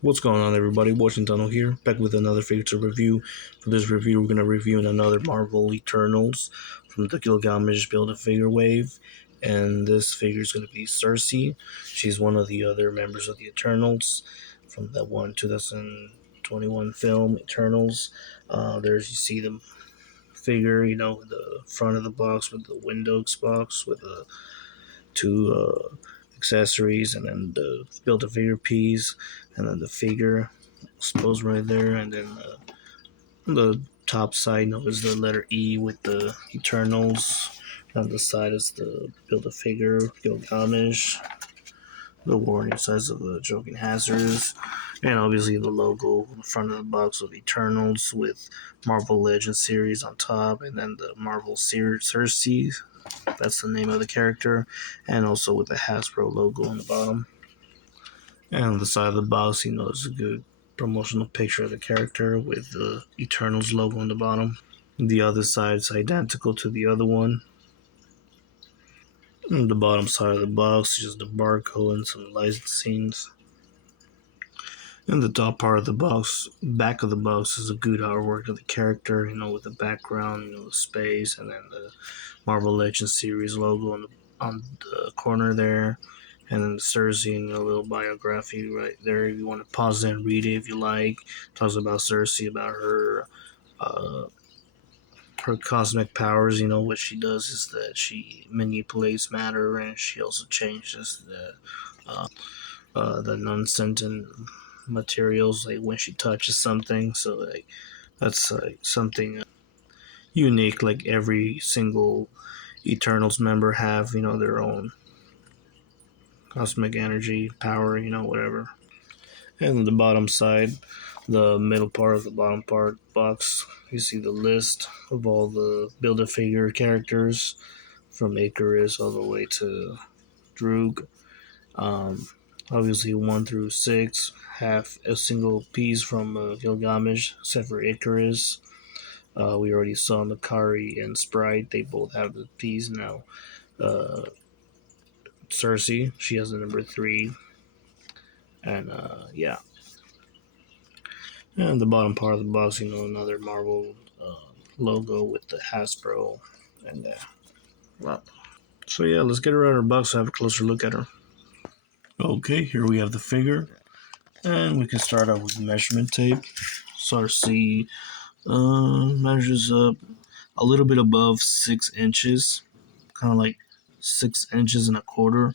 What's going on, everybody? Watching Tunnel here, back with another figure to review. For this review, we're going to review another Marvel Eternals from the Gilgamesh Build-A-Figure wave. And this figure is going to be Sersi. She's one of the other members of the Eternals from that one 2021 film, Eternals. There's, you see the figure, the front of the box with the Windows box with the two accessories, and then the Build-A-Figure piece, and then the figure exposed right there, and then on the top side, is the letter E with the Eternals. On the side is the Build-A-Figure Gilgamesh, the warning signs of the Joking Hazards, and obviously the logo on the front of the box of Eternals with Marvel Legends series on top, and then the Marvel Sersi, that's the name of the character, and also with the Hasbro logo on the bottom. And on the side of the box, it's a good promotional picture of the character with the Eternals logo on the bottom. The other side is identical to the other one. On the bottom side of the box is just the barcode and some licensings. And the top part of the box, back of the box, is a good artwork of the character, with the background, the space, and then the Marvel Legends series logo on the corner there. And then the Sersi and a little biography right there. If you want to pause it and read it, if you like, talks about Sersi, about uh, her cosmic powers. What she does is that she manipulates matter, and she also changes the non-sentient materials, like when she touches something. So like that's like something unique. Like every single Eternals member have their own cosmic energy power, whatever. And the bottom side, the middle part of the bottom part box, you see the list of all the Build-A-Figure characters from Icarus all the way to Droog. Um, Obviously, 1 through 6 have a single piece from Gilgamesh, except for Icarus. We already saw Makari and Sprite, they both have the piece now. Uh, Sersi, she has the number 3. And yeah. And the bottom part of the box, another Marvel logo with the Hasbro. And well. So yeah, let's get her out of her box and have a closer look at her. Okay, here we have the figure. And we can start out with measurement tape. Sersi measures up a little bit above 6 inches, kind of like 6 inches and a quarter,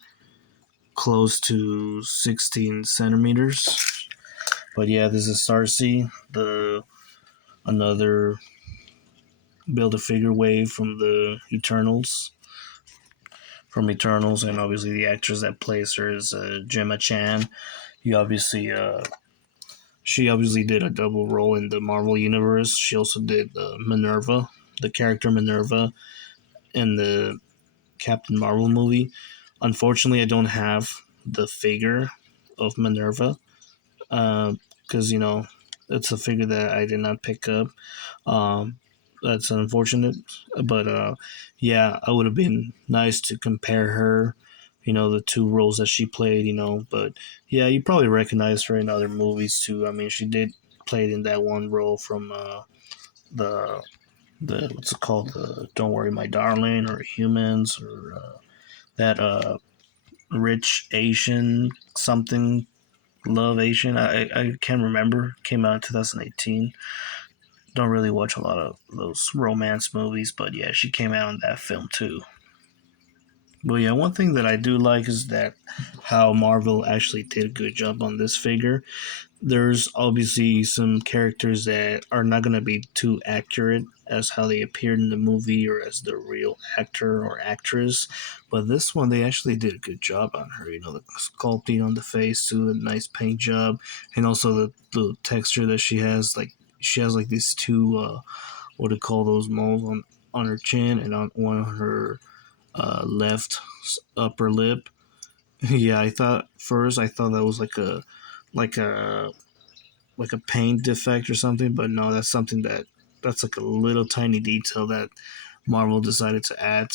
close to 16 centimeters. But yeah, this is Sersi, the another Build-A-Figure wave from the Eternals. And obviously the actress that plays her is Gemma Chan. He obviously She obviously did a double role in the Marvel Universe. She also did Minerva, the character Minerva, in the Captain Marvel movie. Unfortunately, I don't have the figure of Minerva because, it's a figure that I did not pick up. Um, that's unfortunate. But yeah, I would have been nice to compare her, the two roles that she played, But yeah, you probably recognize her in other movies too. I mean, she did play in that one role from the what's it called? The Don't Worry My Darling, or Humans, or that Rich Asian something, Love Asian. I can't remember. Came out in 2018. Don't really watch a lot of those romance movies, but yeah, she came out in that film too. But yeah, one thing that I do like is that how Marvel actually did a good job on this figure. There's obviously some characters that are not going to be too accurate as how they appeared in the movie or as the real actor or actress, but this one they actually did a good job on her. The sculpting on the face too, a nice paint job, and also the texture that she has. Like she has like these two what do you call those moles on her chin and on one of her left upper lip. Yeah, I thought that was like a like a paint defect or something, but no, that's like a little tiny detail that Marvel decided to add.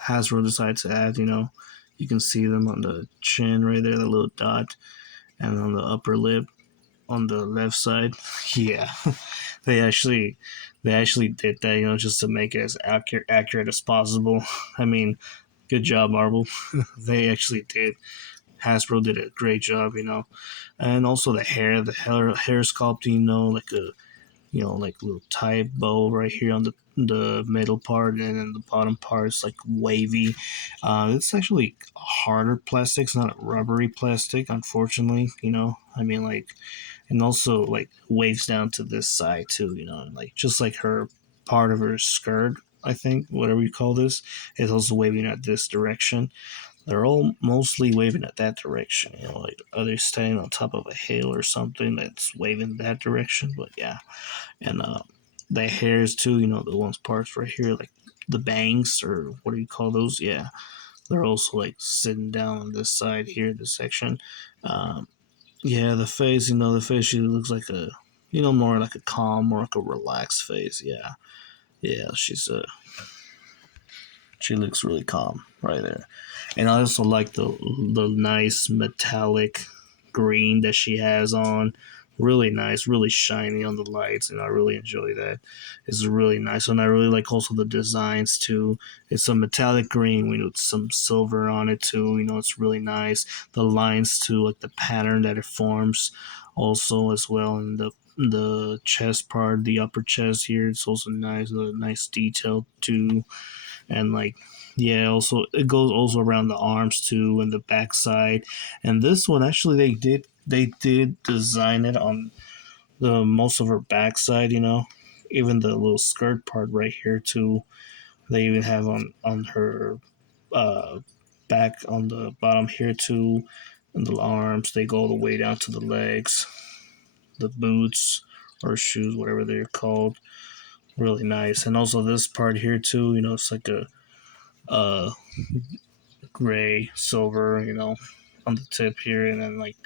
Hasbro decided to add. You can see them on the chin right there, the little dot, and on the upper lip on the left side. Yeah, they actually they actually did that, just to make it as accurate as possible. I mean, good job, Marvel. They actually did. Hasbro did a great job. And also the hair sculpting, like a like little tie bow right here on the middle part, and then the bottom part is like wavy. It's actually harder plastic. It's not a rubbery plastic, unfortunately. I mean, like, and also like waves down to this side too. Like just like her part of her skirt. I think whatever you call this is also waving at this direction. They're all mostly waving at that direction. Like are they standing on top of a hill or something that's waving that direction? But yeah, and the hairs too. The ones parts right here, like the bangs or what do you call those? Yeah, they're also like sitting down on this side here, this section. Um, yeah, the face. The face. She looks like more like a calm, more like a relaxed face. Yeah, yeah. She looks really calm right there. And I also like the nice metallic green that she has on. Really nice, really shiny on the lights, and I really enjoy that. It's really nice, and I really like also the designs too. It's a metallic green with some silver on it too. It's really nice. The lines too, like the pattern that it forms, also as well, and the chest part, the upper chest here, it's also nice. A nice detail too, and like yeah, also it goes also around the arms too and the backside. And this one actually they did design it on the most of her backside. Even the little skirt part right here too. They even have on her uh back on the bottom here too, and the arms they go all the way down to the legs, the boots or shoes, whatever they're called. Really nice. And also this part here too, it's like a uh gray, silver, on the tip here, and then like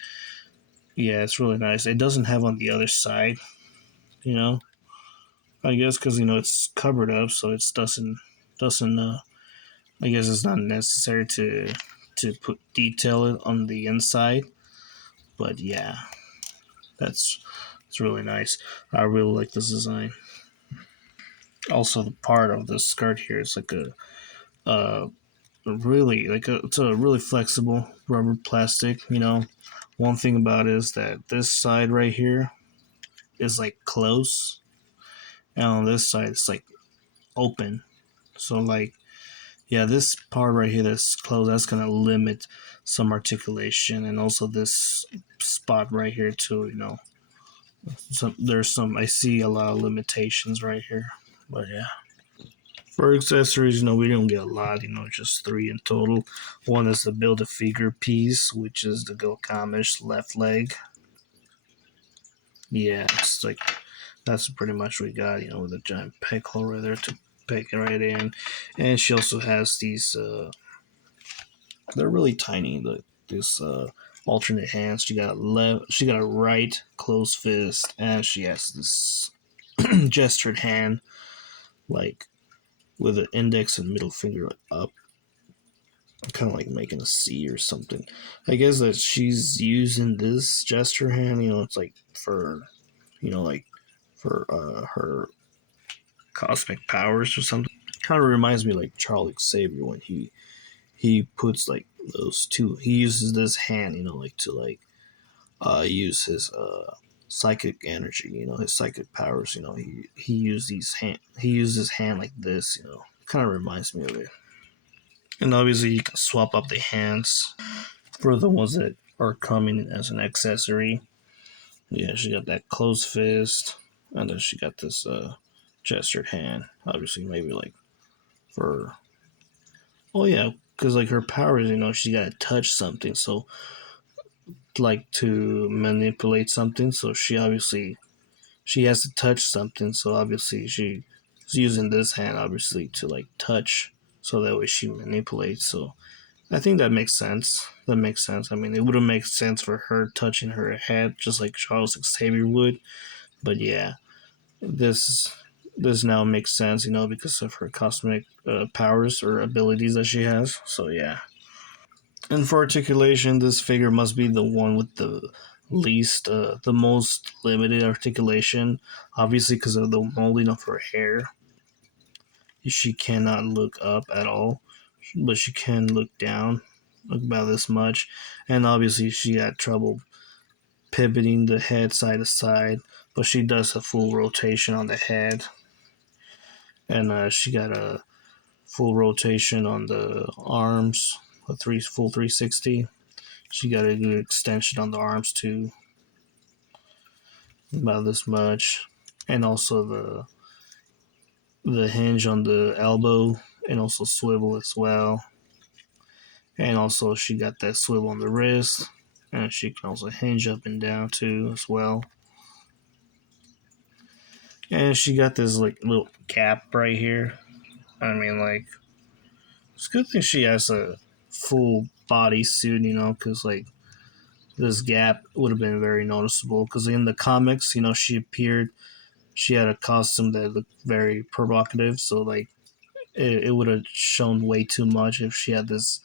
yeah, it's really nice. It doesn't have on the other side, you know. I guess because it's covered up, so it doesn't. I guess it's not necessary to put detail it on the inside, but yeah, that's it's really nice. I really like this design. Also, the part of the skirt here is like really it's a really flexible rubber plastic. One thing about it is that this side right here is like close, and on this side it's like open. So like yeah, this part right here that's closed, that's gonna limit some articulation, and also this spot right here too. There's some I see a lot of limitations right here, but yeah. For accessories, we don't get a lot, just three in total. One is the build a figure piece, which is the Gilgamesh left leg. Yeah, it's like that's pretty much what we got, with a giant peg hole right there to peg it right in. And she also has these, they're really tiny, this alternate hands. She got a right closed fist, and she has this gestured hand, like with an index and middle finger like up, kind of like making a C or something. I guess that she's using this gesture hand. It's like for, like for her cosmic powers or something. Kind of reminds me like Charles Xavier when he puts like those two. He uses this hand, like to like use his psychic energy. His psychic powers. He uses his hand like this. Kind of reminds me of it. And obviously, you can swap up the hands for the ones that are coming as an accessory. Yeah, she got that closed fist, and then she got this gestured hand. Obviously, maybe like for oh yeah, because like her powers, she got to touch something, so like to manipulate something. So she has to touch something. So obviously she's using this hand obviously to like touch, so that way she manipulates. So I think that makes sense. That makes sense. I mean, it wouldn't make sense for her touching her head just like Charles Xavier would, but yeah, this this now makes sense, because of her cosmic powers or abilities that she has. So yeah, And for articulation, this figure must be the one with the most limited articulation. Obviously, because of the molding of her hair, she cannot look up at all, but she can look down, look about this much. And obviously, she had trouble pivoting the head side to side, but she does a full rotation on the head, and she got a full rotation on the arms, a full 360. She got a good extension on the arms too, about this much, and also the hinge on the elbow, and also swivel as well. And also she got that swivel on the wrist, and she can also hinge up and down too as well. And she got this like little gap right here. I mean, like, it's a good thing she has a full body suit, because like this gap would have been very noticeable. Because in the comics, she had a costume that looked very provocative, so like it would have shown way too much if she had this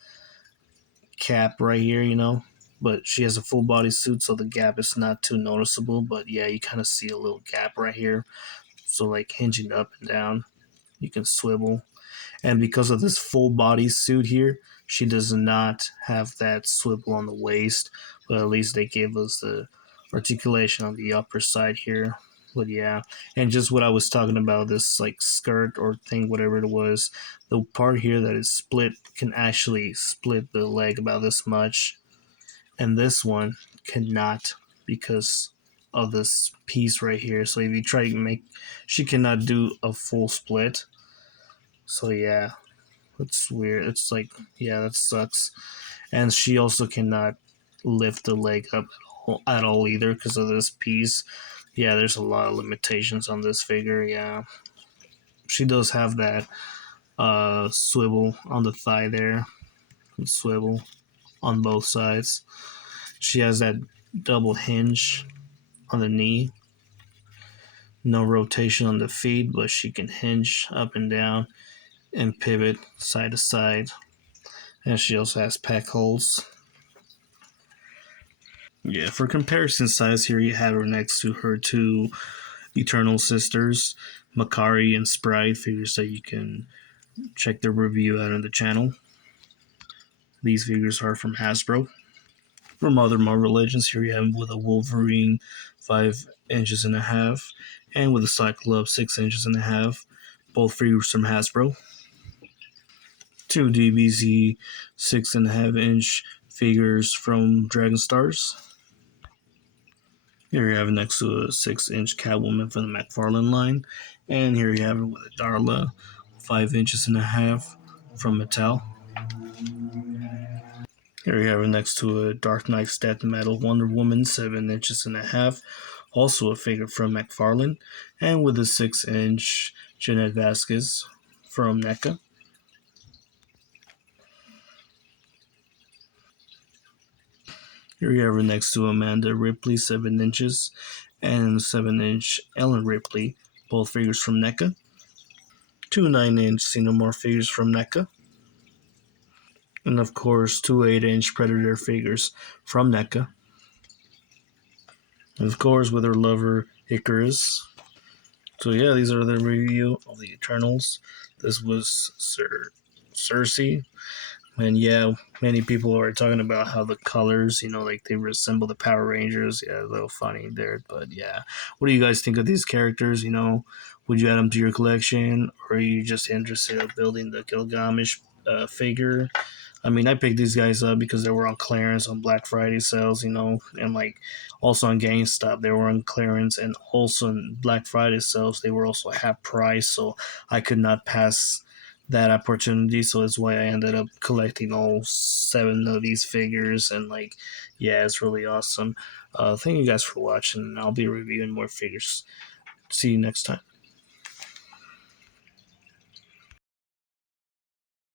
cap right here. But she has a full body suit, so the gap is not too noticeable. But yeah, you kind of see a little gap right here. So like hinging up and down, you can swivel. And because of this full body suit here, she does not have that swivel on the waist. But at least they gave us the articulation on the upper side here. But yeah, and just what I was talking about, this like skirt or thing, whatever it was, the part here that is split can actually split the leg about this much, and this one cannot because of this piece right here. So if you try to make, she cannot do a full split. So yeah, it's weird. It's like, yeah, that sucks. And she also cannot lift the leg up at all either because of this piece. Yeah, there's a lot of limitations on this figure. Yeah, she does have that swivel on the thigh there, swivel on both sides. She has that double hinge on the knee. No rotation on the feet, but she can hinge up and down and pivot side to side. And she also has pec holes. Yeah, for comparison size here, you have her next to her two Eternal sisters, Makari and Sprite, figures that you can check their review out on the channel. These figures are from Hasbro. From other Marvel Legends, here you have with a Wolverine 5 inches and a half, and with a Cyclops 6 inches and a half. Both figures from Hasbro. Two DBZ 6.5 inch figures from Dragon Stars. Here you have it next to a 6 inch Catwoman from the McFarlane line. And here you have it with a Darla 5 inches and a half from Mattel. Here you have it next to a Dark Knight's Death Metal Wonder Woman 7 inches and a half, also a figure from McFarlane, and with a 6 inch Jeanette Vasquez from NECA. Here you have it next to Amanda Ripley 7 inches and 7 inch Ellen Ripley, both figures from NECA. Two 9 inch Xenomorph figures from NECA. And of course, two 8 inch Predator figures from NECA. And of course, with her lover, Icarus. So yeah, these are the review of the Eternals. This was Sersi. And yeah, many people are talking about how the colors, like they resemble the Power Rangers. Yeah, a little funny there. But yeah, what do you guys think of these characters? Would you add them to your collection? Or are you just interested in building the Gilgamesh figure? I mean, I picked these guys up because they were on clearance on Black Friday sales, and like also on GameStop, they were on clearance, and also on Black Friday sales, they were also half price. So I could not pass that opportunity. So that's why I ended up collecting all 7 of these figures, and like, yeah, it's really awesome. Thank you guys for watching. I'll be reviewing more figures. See you next time.